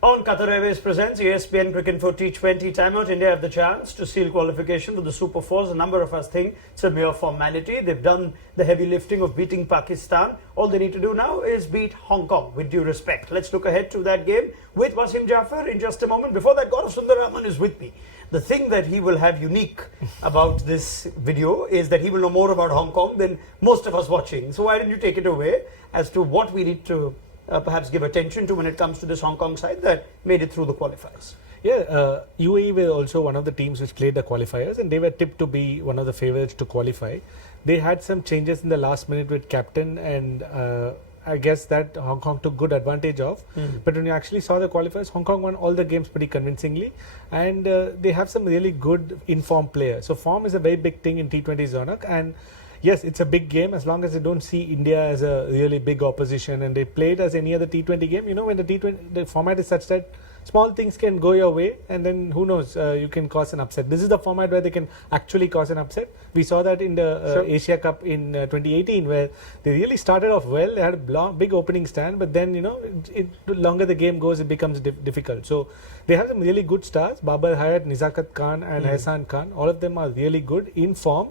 On Qatar Airways presents ESPN Cricinfo T20 timeout. India have the chance to seal qualification for the Super Fours. A number of us think it's a mere formality. They've done the heavy lifting of beating Pakistan. All they need to do now is beat Hong Kong, with due respect. Let's look ahead to that game with Wasim Jaffer in just a moment. Before that, Gaurav Sundararaman is with me. The thing that he will have unique about this video is that he will know more about Hong Kong than most of us watching. So why don't you take it away as to what we need to perhaps give attention to when it comes to this Hong Kong side that made it through the qualifiers? Yeah, UAE were also one of the teams which played the qualifiers, and they were tipped to be one of the favourites to qualify. They had some changes in the last minute with captain, and I guess that Hong Kong took good advantage of. But when you actually saw the qualifiers, Hong Kong won all the games pretty convincingly, and they have some really good informed players. So form is a very big thing in T20 Zaunak, and yes, it's a big game as long as they don't see India as a really big opposition and they play it as any other T20 game. You know, when the T20 the format is such that small things can go your way and then who knows, you can cause an upset. This is the format where they can actually cause an upset. We saw that in the Asia Cup in 2018 where they really started off well. They had a big opening stand, but then, you know, the longer the game goes, it becomes difficult. So they have some really good stars. Babar Hayat, Nizakat Khan and Ehsan Khan. All of them are really good in form.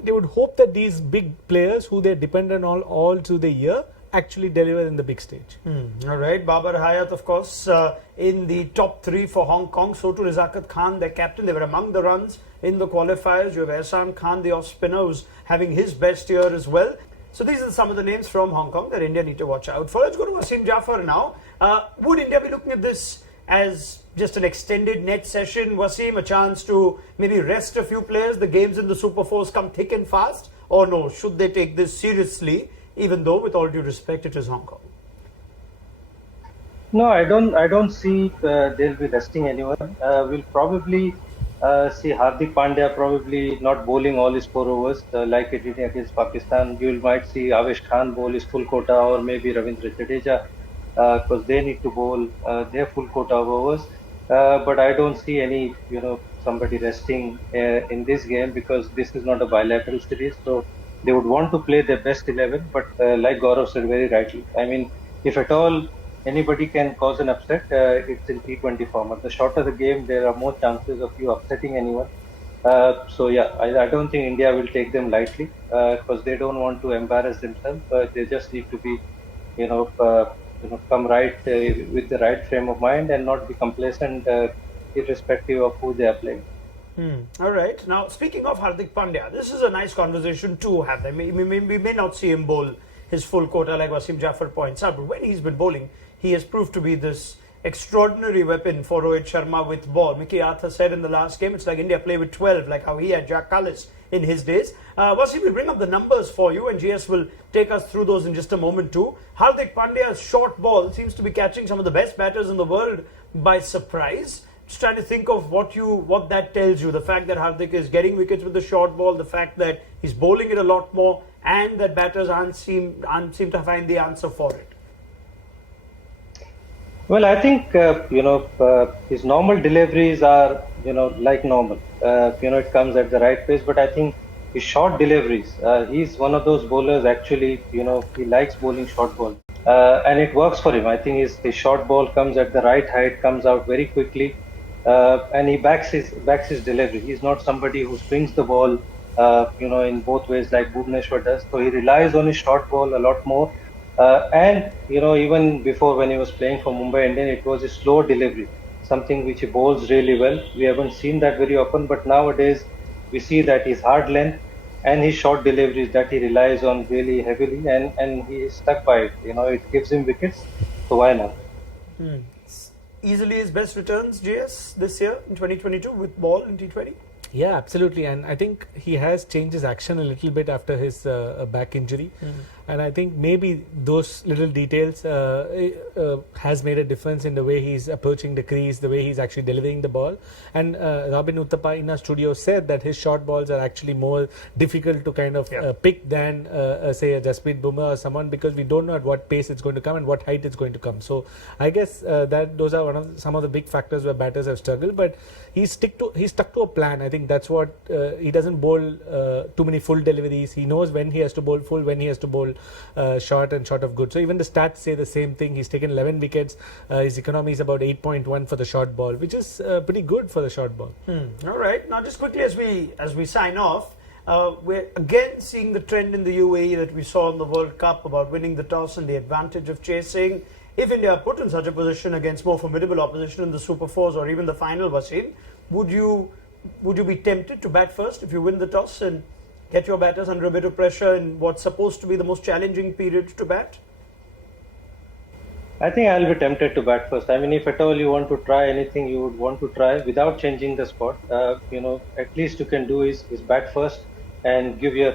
They would hope that these big players who they're dependent on all through the year actually deliver in the big stage. All right. Babar Hayat, of course, in the top three for Hong Kong. So too Nizakat Khan, their captain. They were among the runs in the qualifiers. You have Ehsan Khan, the off-spinner, who's having his best year as well. So these are some of the names from Hong Kong that India need to watch out for. Let's go to Wasim Jaffer now. Would India be looking at this as just an extended net session, Wasim, a chance to maybe rest a few players? The games in the Super Fours come thick and fast, or no? Should they take this seriously, even though, with all due respect, it is Hong Kong? No, I don't see they'll be resting anyone. We'll probably see Hardik Pandya probably not bowling all his 4 overs like he did against Pakistan. You might see Avesh Khan bowl his full quota, or maybe Ravindra Jadeja, because they need to bowl their full quota of overs. But I don't see any, somebody resting in this game, because this is not a bilateral series. So they would want to play their best 11. But like Gaurav said very rightly, I mean, if at all anybody can cause an upset, it's in T20 format. The shorter the game, there are more chances of you upsetting anyone. So yeah, I don't think India will take them lightly, because they don't want to embarrass themselves. They just need to be, come right with the right frame of mind and not be complacent, irrespective of who they are playing. All right. Now, speaking of Hardik Pandya, this is a nice conversation to have. We may not see him bowl his full quota like Wasim Jaffer points out, but when he's been bowling, he has proved to be this extraordinary weapon for Rohit Sharma with ball. Mickey Arthur said in the last game, it's like India play with 12, like how he had Jack Callis in his days. Wasim will bring up the numbers for you, and GS will take us through those in just a moment too. Hardik Pandya's short ball seems to be catching some of the best batters in the world by surprise. Just trying to think of what that tells you. The fact that Hardik is getting wickets with the short ball, the fact that he's bowling it a lot more, and that batters aren't seem to find the answer for it. Well, I think his normal deliveries are like normal. It comes at the right pace, but I think his short deliveries, he's one of those bowlers actually. He likes bowling short ball, and it works for him. I think his short ball comes at the right height, comes out very quickly, and he backs his delivery. He's not somebody who swings the ball, in both ways like Bhuvneshwar does. So he relies on his short ball a lot more. And even before, when he was playing for Mumbai Indian, it was a slow delivery, something which he bowls really well. We haven't seen that very often, but nowadays we see that his hard length and his short deliveries that he relies on really heavily, and he is stuck by it. It gives him wickets, so why not? Easily his best returns, GS, this year in 2022 with ball in T20. Yeah, absolutely. And I think he has changed his action a little bit after his back injury. And I think maybe those little details has made a difference in the way he's approaching the crease, the way he's actually delivering the ball. And Robin Uthappa in our studio said that his short balls are actually more difficult to kind of pick than, say, a Jasprit Bumrah or someone, because we don't know at what pace it's going to come and what height it's going to come. So I guess that those are some of the big factors where batters have struggled. But he's stuck to a plan. I think that's what he doesn't bowl too many full deliveries. He knows when he has to bowl full, when he has to bowl short and short of good. So even the stats say the same thing. He's taken 11 wickets. His economy is about 8.1 for the short ball, which is pretty good for the short ball. All right. Now, just quickly as we sign off, we're again seeing the trend in the UAE that we saw in the World Cup about winning the toss and the advantage of chasing. If India are put in such a position against more formidable opposition in the Super Fours or even the final, Wasim, would you be tempted to bat first if you win the toss and get your batters under a bit of pressure in what's supposed to be the most challenging period to bat? I think I'll be tempted to bat first. I mean, if at all you want to try anything, you would want to try without changing the spot. At least you can do is bat first and give your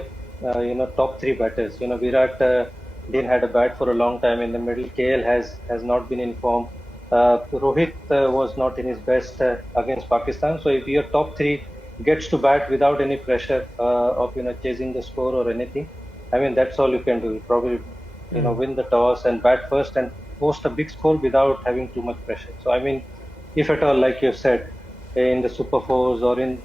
top three batters. Virat didn't had a bat for a long time in the middle. KL has not been in form. Rohit was not in his best against Pakistan. So if your top three gets to bat without any pressure of chasing the score or anything, I mean that's all you can do. You probably win the toss and bat first and post a big score without having too much pressure. So I mean, if at all, like you said, in the Super Fours or in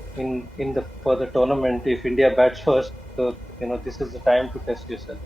the further tournament, if India bats first, so this is the time to test yourself.